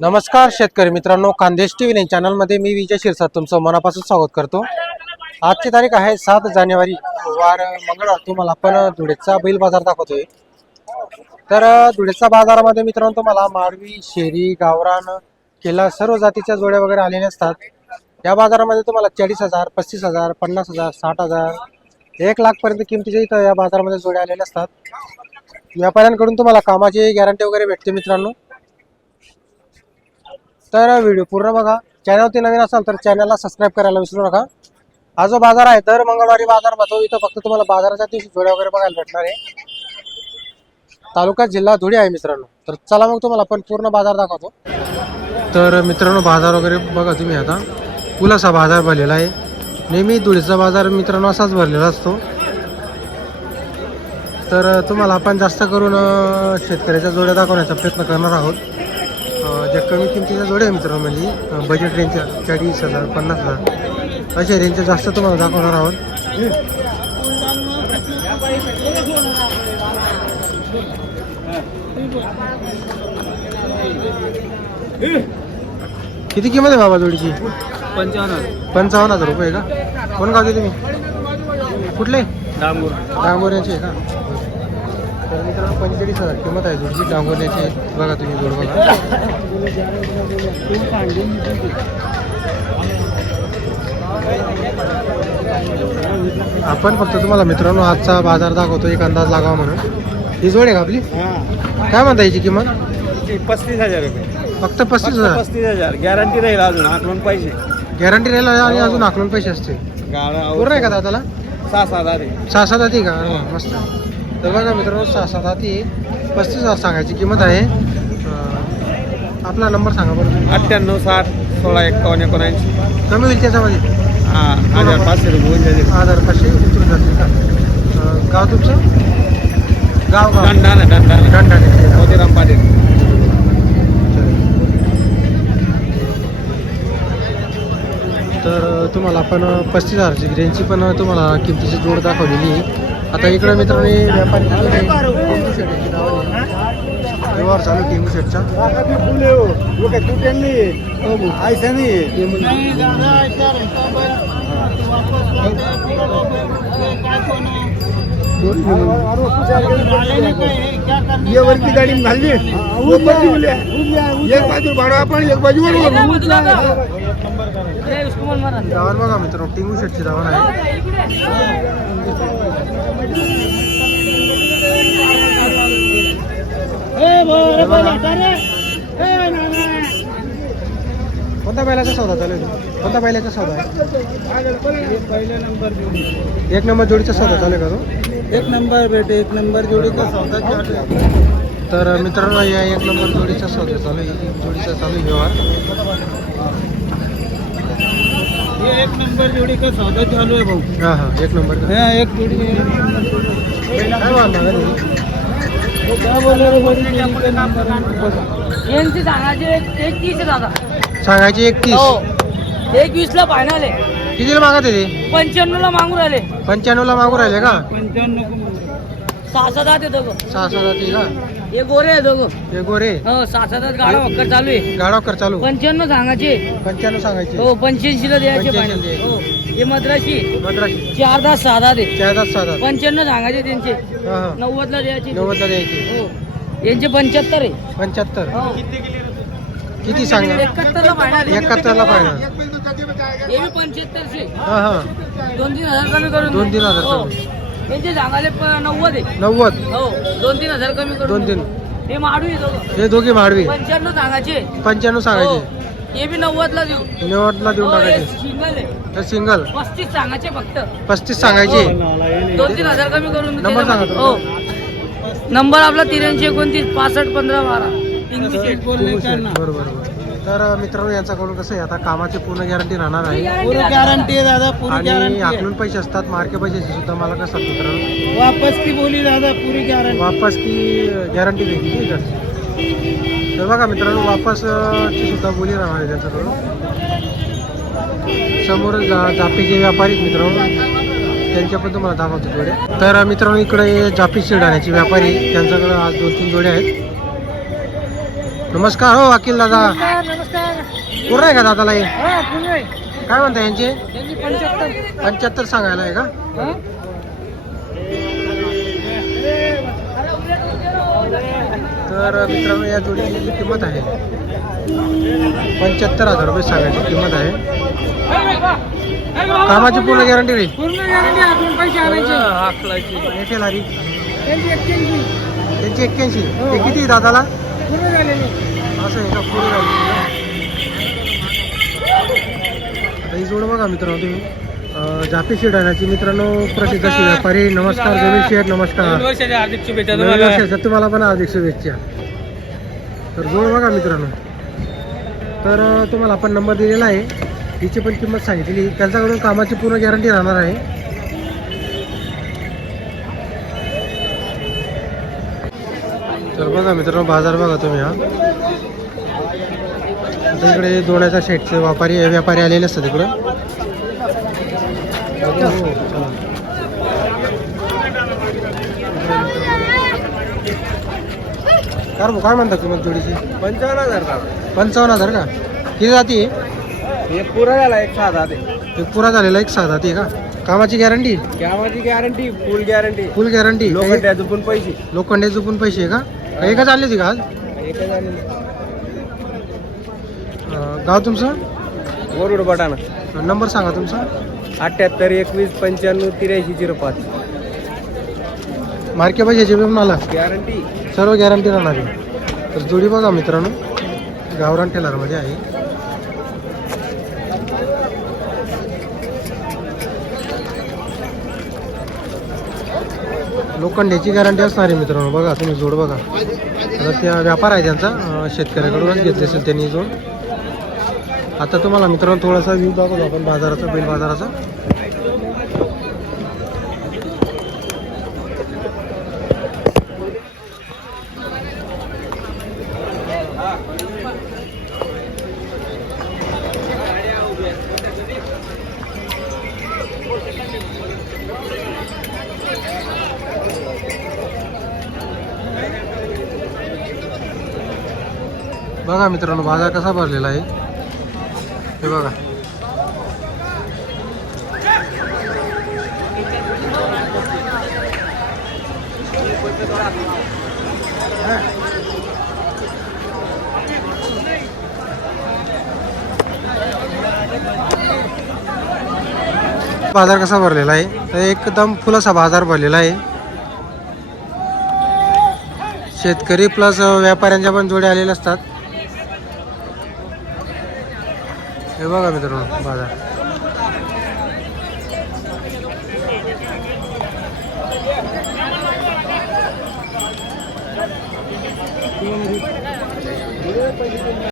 नमस्कार शेतकरी मित्रांनो खानदेश टी व्ही चॅनलमध्ये मी विजय शिरसाट तुमचं मनापासून स्वागत करतो. आजची तारीख आहे सात जानेवारी वार मंगळवार. तुम्हाला आपण धुळेचा बैल बाजार दाखवतोय. तर धुळेचा बाजारामध्ये मित्रांनो तुम्हाला मारवी शेरी गावरान केला सर्व जातीच्या जोड्या वगैरे आलेल्या असतात. या बाजारामध्ये तुम्हाला चाळीस हजार पस्तीस हजार पन्नास हजार साठ हजार एक लाखपर्यंत किमतीच्या इथं या बाजारामध्ये जोड्या आलेल्या असतात. व्यापाऱ्यांकडून तुम्हाला कामाची गॅरंटी वगैरे भेटते मित्रांनो. तर व्हिडिओ पूर्ण बघा. चॅनलवरती नवीन असाल तर चॅनलला सबस्क्राईब करायला विसरू नका. हा जो बाजार आहे दर मंगळवारी बाजार भरतो इथं फक्त तुम्हाला बाजाराच्या दिवशी जोड्या वगैरे बघायला भेटणार आहे. तालुका जिल्हा धुळे आहे मित्रांनो. तर चला मग तुम्हाला आपण पूर्ण बाजार दाखवतो. तर मित्रांनो बाजार वगैरे बघा तुम्ही आता. पुलासा बाजार भरलेला आहे. नेहमी धुळेचा बाजार मित्रांनो असाच भरलेला असतो. तर तुम्हाला आपण जास्त करून शेतकऱ्याच्या जोड्या दाखवण्याचा प्रयत्न करणार आहोत. ज्या कमी किमतीच्या जोड्या आहे मित्रांनो म्हणजे बजेट रेंजच्या चाळीस हजार पन्नास हजार अशा रेंजच्या जास्त तुम्हाला दाखवणार आहोत. किती किंमत आहे बाबा जोडीची? पंचावन्न पंचावन्न हजार रुपये का? कोण गावचे तुम्ही? कुठले? डांगूर. डांगोऱ्याचे आहे का? तर मित्रांनो पंचेचाळीस हजार किंमत आहे. जोडची डांगोऱ्याची आहे. बघा तुम्ही जोड बघा. आपण फक्त तुम्हाला मित्रांनो आजचा बाजार दाखवतो. एक अंदाज लागावा म्हणून. ही जोड आहे का आपली? काय म्हणता याची किंमत? पस्तीस हजार रुपये. फक्त पस्तीस हजार? पस्तीस हजार. गॅरंटी राहील अजून आठवण पैसे गॅरंटी राहील आणि अजून आकलून पैसे असते गाडा पूर्ण आहे का दादाला सहा सात आहे. सहा सात हाती का? मस्त. तर बघा मित्रांनो सहा सात हाती पस्तीस हजार सांगायची किंमत आहे. आपला नंबर सांगा बरं अठ्ठ्याण्णव साठ सोळा एक्कावन्न एकोणऐंशी. कमी होईल त्याच्यामध्ये? हा हजार पाचशे रुपये होऊन जाईल आधार पाचशे उतरून जातील का? गाव तुमचं? गाव गाव. दंडाने दंडाने. गंठाणे मोतीराम पाटील. तर तुम्हाला आपण पस्तीस हजारची रेंजची पण तुम्हाला किमतीची जोड दाखवलेली. आहे आता इकडं मित्रांनो हे व्यापारी टिंगू शेटची नावं आहे. व्यवहार चालू टिंगू शेटचा ये वरती गाडी घालली. एक बाजू भाडा आपण एक बाजू धावण बघा मित्रांनो टिंगू शेटची धावण आहे. कोणत्या बैलाचा सौदा चालू आहे? कोणत्या बैलाचा सौदा आहे? पहिला नंबर जोडी एक नंबर जोडीचा सौदा चालू आहे का तो? एक नंबर बेटे एक नंबर जोडी का सौदा तर मित्रांनो या एक नंबर जोडीचा सौदा चालू आहे. जोडीचा चालू आहे व्यवहार. एक नंबर जोडी का सौदा चालू आहे भाऊ. हां हां एक नंबर का? हा एक जोडी. काय भाव यांची सांगायचे एक एक तीस आहे दादा. सांगायची एक तीस हो. एक वीस ला फायनल आहे. कितीला मागा ते पंच्याण्णव ला मागून राहिले. पंच्याण्णवला मागू राहिले का? पंचावन्न सहा सात आहे दोघं सहा सहा जाती का? हे गोरे आहे दोघं. हे गोरे? हो सहा सात आठ गाडा वक्कर चालू आहे. गाडा कर चालू? पंच्याण्णव सांगायचे. पंच्याण्णव सांगायची. हो पंच्याऐंशी ला द्यायचे 85 फायनल. द्यायचे. हो हे मद्राशी. मद्राशी. चार दहा सहा दहा दे चार दस सहा दस पंच्याण्णव सांगायचे त्यांचे. हां हां. नव्वद ला द्यायचे. नव्वदला द्यायची. हो यांचे पंच्याहत्तर आहे. पंच्याहत्तर. हो. किती सांगा? एकाहत्तर ला फायनल हे बी पंच्याहत्तरशे हां हां. दोन तीन हजार कमी करून दोन तीन हजार हो. कमी. यांचे सांगायले प- नव्वद आहे. नव्वद? हो दोन तीन हजार कमी करून दोन तीन. हे माडू आहे दोघं. हे दोघे माडवी. पंच्याण्णव सांगायचे. पंच्याण्णव हो सांगायचे. हे बी नव्वद ला देऊ. नव्वदला देऊन हो, हे टाकायचे. सिंगल आहे. तर सिंगल पस्तीस सांगायचे फक्त. पस्तीस सांगायचे. दोन तीन हजार कमी करून देऊ नंबर सांगा त्याच्यामध्ये. हो. नंबर आपला त्र्याऐंशी एकोणतीस पासष्ट पंधरा बारा. ना बरोबर बरोबर. तर मित्रांनो यांच्याकडून कसं आहे आता कामाची पूर्ण गॅरंटी राहणार आहे. पुरी गॅरंटी आहे दादा पुरी आणि गॅरंटी आहे. आकलून पैसे असतात मार्के पैशाचे सुद्धा मला कसं मित्रांनो? वापस की बोली दादा पुरी गॅरंटी वापस की गॅरंटी देईल ठीक आहे. तर बघा मित्रांनो वापस अं, ची सुद्धा बोली राहणार आहे त्यांच्याकडून. समोर जा जापीचे व्यापारी आहेत मित्रांनो. त्यांच्या पण तुम्हाला दाखवतो जोड्या. तर मित्रांनो इकडे जापी शिडाण्याचे व्यापारी त्यांच्याकडे आज दोन तीन जोड्या आहेत. नमस्कार हो वकील दादा. नमस्कार पूर्ण आहे का दादाला हे हा काय म्हणता यांचे? पंच्याहत्तर. सांगायला आहे का? हा? तर मित्रांनो या जोडीची किंमत आहे. पंच्याहत्तर हजार रुपये सांगायची किंमत आहे. कामाची पूर्ण गॅरंटी राहील पूर्ण गॅरंटी आपण पैसे आणायचे. एफ एल आरी त्यांची एक्क्याऐंशी. एक्क्याऐंशी. ते किती आहे दादाला? पूर्ण झालेली. असं आहे का? पुढे झाली आता ही जोड बघा मित्रांनो तुम्ही. जापी शेडाण्याची मित्रांनो प्रसिद्ध व्यापारी नमस्कार जमीन शेठ नमस्कार. वर्षाच्या हार्दिक शुभेच्छा नवीन वर्षाच्या तुम्हाला पण हार्दिक शुभेच्छा. तर जोड बघा मित्रांनो. तर तुम्हाला आपण नंबर दिलेला आहे. हिची पण किंमत सांगितली त्यांच्याकडून कामाची पूर्ण गॅरंटी राहणार आहे. तर बघा मित्रांनो बाजार बघा तुम्ही हा. आता इकडे दोण्याच्या शेटचे व्यापारी व्यापारी आलेले असतात इकडं. काय काय म्हणता किंमत जोडीची? पंचावन्न हजार का पंचावन्न हजार का? किती जाती? हे पुरा झाला एक साधा ते एक पुरा झालेला एक सहा जाती का? कामाची गॅरंटी त्यामध्ये guarantee full guarantee full guarantee लोखंडाचे पण पैसे. लोखंडे चुकून पैसे आहे का? एकच आणली होती का आज? एकच अं, गाव तुमचं? वरुड बटाणा. नंबर सांगा तुमचा. अठ्याहत्तर एकवीस पंच्याण्णव त्र्याऐंशी झिरो पाच. मार्के पाहिजे मला. गॅरंटी सर्व गॅरंटी राहणार आहे. तर जोडी बघा मित्रांनो. गावरान टेलरमध्ये आहे. लोखंड्याची गॅरंटी असणार आहे मित्रांनो. बघा तुम्ही जोड बघा. आता त्या व्यापार आहे त्यांचा. शेतकऱ्याकडूनच घेतले असेल त्यांनी जोड. आता तुम्हाला मित्रांनो थोडासा व्ह्यू दाखवतो आपण बाजाराचा बैल बाजाराचा. बघा मित्रांनो बाजार कसा भरलेला आहे. हे बघा. बाजार कसा भरलेला आहे? तर एकदम फुलासा बाजार भरलेला आहे. शेतकरी प्लस व्यापाऱ्यांच्या पण जोड्या आलेल्या असतात. हे बघा मित्रांनो बाजार.